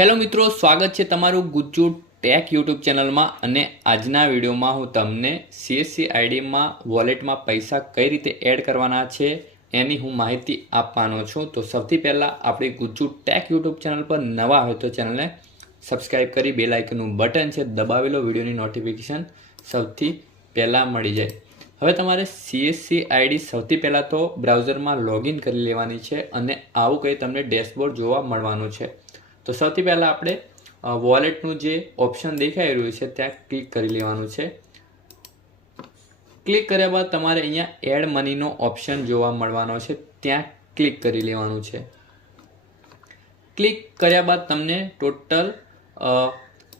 Hello મિત્રો, સ્વાગત છે તમારું ગુજ્જુ ટેક યુટ્યુબ ચેનલમાં અને આજના વિડીયોમાં હું તમને સીએસસી આઈડીમાં વોલેટમાં પૈસા કઈ રીતે એડ કરવાના છે એની હું માહિતી આપવાનો છું. તો સૌથી પહેલાં આપણી ગુજ્જુ ટેક યુટ્યુબ ચેનલ પર નવા હોય તો ચેનલને સબસ્ક્રાઈબ કરી બે લાઇકનું બટન છે, દબાવેલો વિડીયોની નોટિફિકેશન સૌથી પહેલાં મળી જાય. હવે તમારે સીએસસી આઈડી સૌથી પહેલાં તો બ્રાઉઝરમાં લોગિન કરી લેવાની છે અને આવું કંઈ તમને ડેશબોર્ડ જોવા મળવાનું છે. તો સૌથી પહેલાં આપણે વોલેટનું જે ઓપ્શન દેખાઈ રહ્યું છે, ત્યાં ક્લિક કરી લેવાનું છે. ક્લિક કર્યા બાદ તમારે અહીંયા એડ મનીનો ઓપ્શન જોવા મળવાનો છે, ત્યાં ક્લિક કરી લેવાનું છે. ક્લિક કર્યા બાદ તમને ટોટલ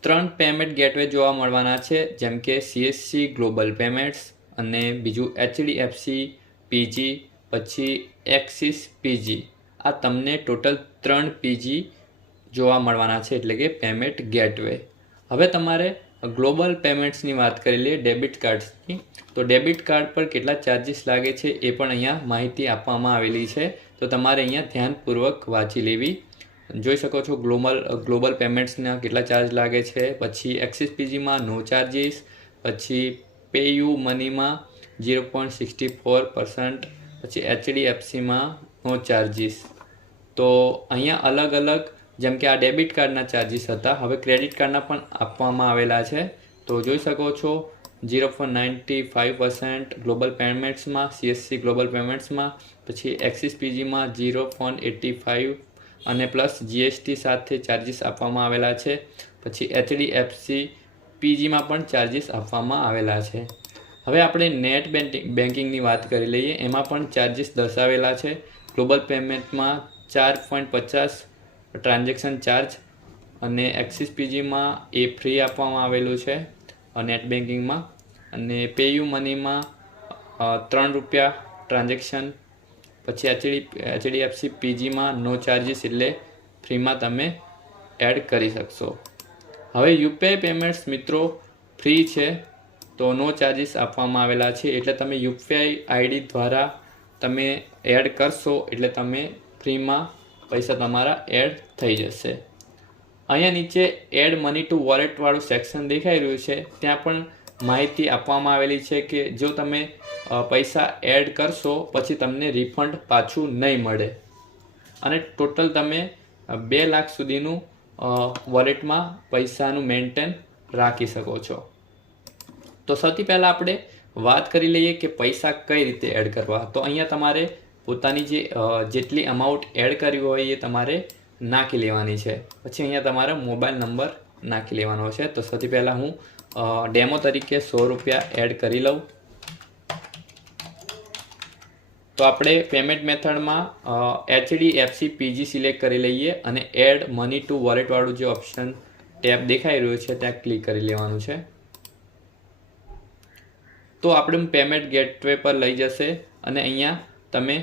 ત્રણ પેમેન્ટ ગેટવે જોવા મળવાના છે, જેમ કે સીએસસી ગ્લોબલ પેમેન્ટ્સ અને બીજું એચડીએફસી પીજી પછી એક્સિસ પીજી આ તમને ટોટલ ત્રણ પીજી જોવા મળવાના છે એટલે કે પેમેન્ટ ગેટવે હવે તમારે ગ્લોબલ પેમેન્ટ્સની વાત કરી લઈએ ડેબિટ કાર્ડ્સની તો ડેબિટ કાર્ડ પર કેટલા ચાર્જિસ લાગે છે એ પણ અહીંયા માહિતી આપવામાં આવેલી છે. તો તમારે અહીંયા ધ્યાનપૂર્વક વાંચી લેવી. જોઈ શકો છો ગ્લોબલ ગ્લોબલ પેમેન્ટ્સના કેટલા ચાર્જ લાગે છે. પછી એક્સિસ પીજીમાં નો ચાર્જિસ પછી PayU મનીમાં zero point sixty four percent પછી એચડીએફસીમાં નો ચાર્જિસ તો અહીંયા અલગ અલગ જેમ કે આ ડેબિટ કાર્ડના ચાર્જિસ હતા. હવે ક્રેડિટ કાર્ડના પણ આપવામાં આવેલા છે. તો જોઈ શકો છો zero four ninety five percent global પેમેન્ટ્સમાં CSC global પેમેન્ટ્સમાં પછી એક્સિસ પીજીમાં ઝીરો ફોન એટી ફાઇવ અને પ્લસ જીએસટી સાથે ચાર્જિસ આપવામાં આવેલા છે. પછી એચડીએફસી પીજીમાં પણ ચાર્જિસ આપવામાં આવેલા છે. હવે આપણે નેટ બેન્કિંગની વાત કરી લઈએ. એમાં પણ ચાર્જિસ દર્શાવેલા છે. ગ્લોબલ પેમેન્ટમાં ચાર પોઈન્ટ પચાસ ટ્રાન્ઝેક્શન ચાર્જ અને એક્સિસ પીજીમાં એ ફ્રી આપવામાં આવેલું છે નેટ બેન્કિંગમાં અને પેયુ મનીમાં ત્રણ રૂપિયા ટ્રાન્ઝેક્શન, પછી એચડી, એચડીએફસી પીજીમાં નો ચાર્જીસ એટલે ફ્રીમાં તમે એડ કરી શકશો. હવે યુપીઆઈ પેમેન્ટ્સ મિત્રો ફ્રી છે તો નો ચાર્જીસ આપવામાં આવેલા છે એટલે તમે યુપીઆઈ આઈડી દ્વારા તમે એડ કરશો એટલે તમે ફ્રીમાં પૈસા તમારા એડ થઈ જશે. અહીંયા નીચે એડ મની ટુ વોલેટવાળું સેક્શન દેખાઈ રહ્યું છે. ત્યાં પણ માહિતી આપવામાં આવેલી છે કે જો તમે પૈસા એડ કરશો, પછી તમને રિફંડ પાછું નહીં મળે. અને ટોટલ તમે બે લાખ સુધીનું વોલેટમાં પૈસાનું મેન્ટેન રાખી શકો છો. તો સૌથી પહેલાં આપણે વાત કરી લઈએ કે પૈસા કઈ રીતે એડ કરવા. તો અહીંયા તમારે પોતાની જે જેટલી અમાઉન્ટ એડ કરવી હોય એ તમારે નાખી લેવાની છે. પછી અહીંયા તમારો મોબાઈલ નંબર નાખી લેવાનો છે. તો સૌથી પહેલાં હું ડેમો તરીકે સો રૂપિયા એડ કરી લઉં. તો આપણે પેમેન્ટ મેથડમાં એચડીએફસી પીજી સિલેક્ટ કરી લઈએ અને એડ મની ટુ વોલેટવાળું જે ઓપ્શન ટેબ દેખાઈ રહ્યું છે, ત્યાં ક્લિક કરી લેવાનું છે. તો આપણે પેમેન્ટ ગેટવે પર લઈ જશે અને અહીંયા તમે?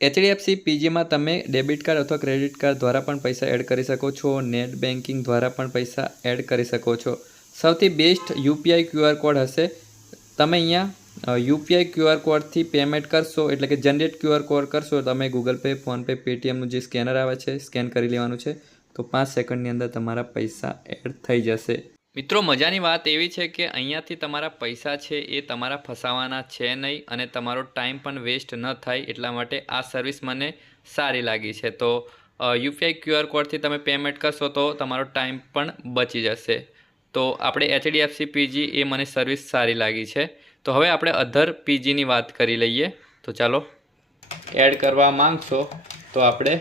એચડીએફસી પીજીમાં તમે ડેબિટ કાર્ડ અથવા ક્રેડિટ કાર્ડ દ્વારા પણ પૈસા એડ કરી શકો છો. નેટ બેન્કિંગ દ્વારા પણ પૈસા એડ કરી શકો છો. સૌથી બેસ્ટ યુપીઆઈ ક્યુઆર કોડ હશે. તમે અહીંયા યુપીઆઈ ક્યુઆર કોડથી પેમેન્ટ કરશો, એટલે કે જનરેટ ક્યુઆર કોડ કરશો તમે ગૂગલ પે ફોનપે પેટીએમનું જે સ્કેનર આવે છે સ્કેન કરી લેવાનું છે. તો પાંચ સેકન્ડની અંદર તમારા પૈસા એડ થઈ જશે. મિત્રો, મજાની વાત એવી છે કે અહીંયાથી તમારા પૈસા છે એ તમારા ફસાવાના છે નહીં અને તમારો ટાઈમ પણ વેસ્ટ ન થાય એટલા માટે આ સર્વિસ મને સારી લાગી છે. તો યુપીઆઈ ક્યુઆર કોડથી તમે પેમેન્ટ કરશો તો તમારો ટાઈમ પણ બચી જશે. તો આપણે એચડીએફસી પીજી એ મને સર્વિસ સારી લાગી છે. તો હવે આપણે અધર પીજીની વાત કરી લઈએ. તો ચાલો, એડ કરવા માંગશો તો આપણે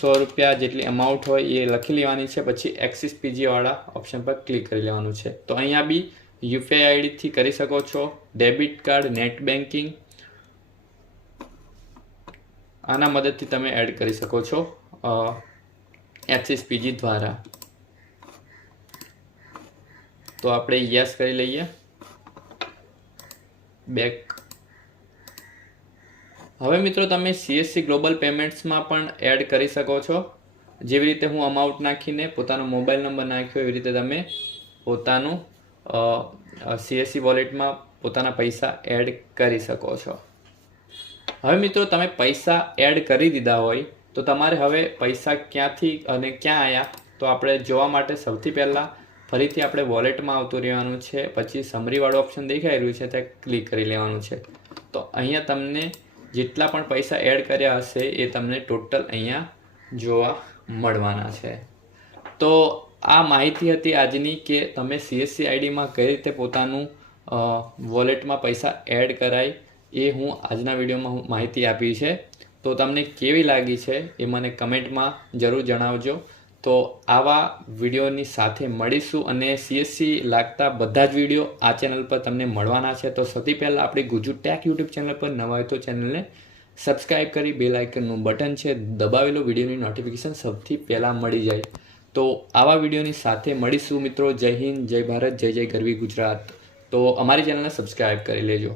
સો રૂપિયા જેટલી અમાઉન્ટ હોય એ લખી લેવાની છે, પછી એક્સિસ પીજીવાળા ઓપ્શન પર ક્લિક કરી લેવાનું છે. તો અહીંયા બી યુપીઆઈ આઈડીથી કરી શકો છો ડેબિટ કાર્ડ નેટ બેન્કિંગ આના મદદથી તમે એડ કરી શકો છો એક્સિસ પીજી દ્વારા. તો આપણે યસ કરી લઈએ. બેક હવે મિત્રો તમે સીએસસી ગ્લોબલ પેમેન્ટ્સમાં પણ એડ કરી શકો છો. જેવી રીતે હું અમાઉન્ટ નાખીને પોતાનો મોબાઈલ નંબર નાખ્યો, એવી રીતે તમે પોતાનું સીએસસી વોલેટમાં પોતાના પૈસા એડ કરી શકો છો. હવે મિત્રો તમે પૈસા એડ કરી દીધા હોય, તો તમારે હવે પૈસા ક્યાંથી અને ક્યાં આવ્યા તો આપણે જોવા માટે સૌથી પહેલાં ફરીથી આપણે વોલેટમાં આવતું રહેવાનું છે. પછી સમરીવાળું ઓપ્શન દેખાઈ રહ્યું છે, ત્યાં ક્લિક કરી લેવાનું છે. તો અહીંયા તમને જેટલા પણ પૈસા એડ કર્યા હશે એ તમને ટોટલ અહીંયા જોવા મળવાના છે. તો આ માહિતી હતી આજની કે તમે સીએસસી આઈડીમાં કઈ રીતે પોતાનું વોલેટમાં પૈસા એડ કરાય એ હું આજના વિડીયોમાં માહિતી આપી છે. તો તમને કેવી લાગી છે એ મને કમેન્ટમાં જરૂર જણાવજો. તો આવા વિડીયોની સાથે મળીશું અને સીએસસી લાગતા બધા જ વીડિયો આ ચેનલ પર તમને મળવાના છે. તો સૌથી પહેલાં આપણી ગુજુ ટેક યુટ્યુબ ચેનલ પર નવા હોય તો ચેનલને સબસ્ક્રાઈબ કરી, બેલ આઇકનનું બટન છે, દબાવેલો વિડીયોની નોટિફિકેશન સૌથી પહેલાં મળી જાય. તો આવા વિડીયોની સાથે મળીશું મિત્રો. જય હિન્દ, જય ભારત, જય જય ગરવી ગુજરાત. તો અમારી ચેનલને સબસ્ક્રાઈબ કરી લેજો.